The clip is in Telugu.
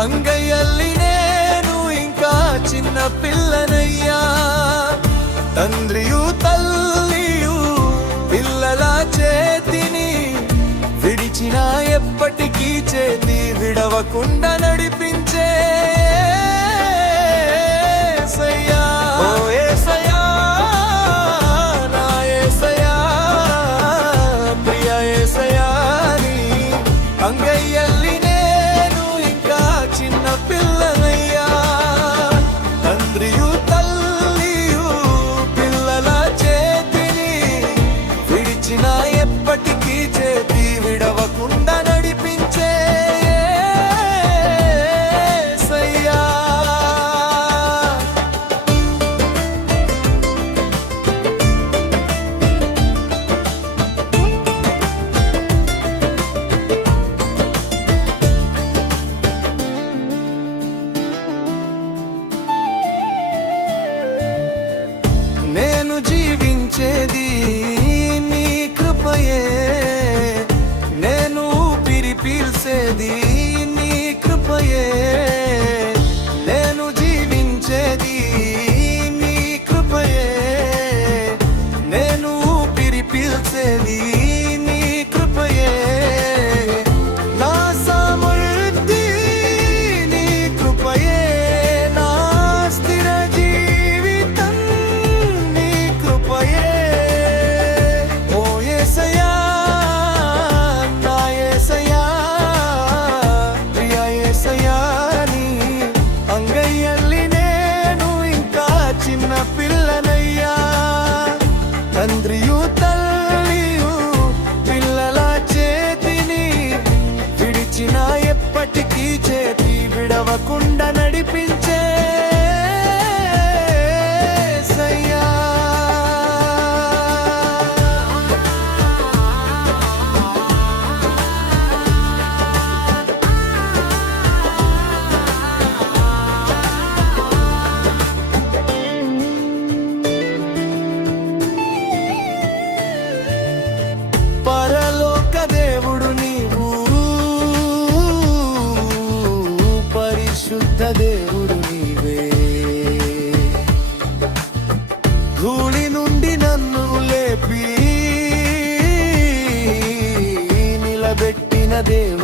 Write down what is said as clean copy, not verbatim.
అంగయ్యల్లి నేను ఇంకా చిన్న పిల్లనయ్యా. తండ్రియు తల్లియు పిల్లల చేతిని విడిచిన ఎప్పటికీ చేతి విడవకుండా నడిపించే యేసయ్యా. ఓ యేసయ్యా, నా యేసయ్యా, ప్రియ యేసయ్యా, నీ అంగయ్యల్లి నేను ఇంకా చిన్న పిల్లనయ్యా. తండ్రియు తల్లియు పిల్లల చేతిని విడిచిన ఎప్పటికీ చేతి విడవకుండా నడిపించే యేసయ్యా. నేను జీవించేది నీ కృపయే, నేను ఊపిరి పీల్చేది నీ కృపయే. నేను జీవించేది నీ కృపయే, నేను ఊపిరి పీల్చేది నీ కృపయే. నా సమృద్ధి నీ కృపయే, నా స్థిర జీవితం నీ కృపయే. ఓ యేసయ్యా, నా యేసయ్యా, ప్రియ యేసయ్యా, నీ అంగయ్యల్లి నేను ఇంకా చిన్న పిల్లనయ్యా. తండ్రియు తల్లియు పిల్లల చేతిని విడిచిన ఎప్పటికీ చేతి విడవకుండా నడిపించే యేసయ్యా. పరలోక దేవుడు నీవు, పరిశుద్ధ దేవుడు నీవే. ధూళి నుండి నన్ను లేపి నిలబెట్టిన దేవుడు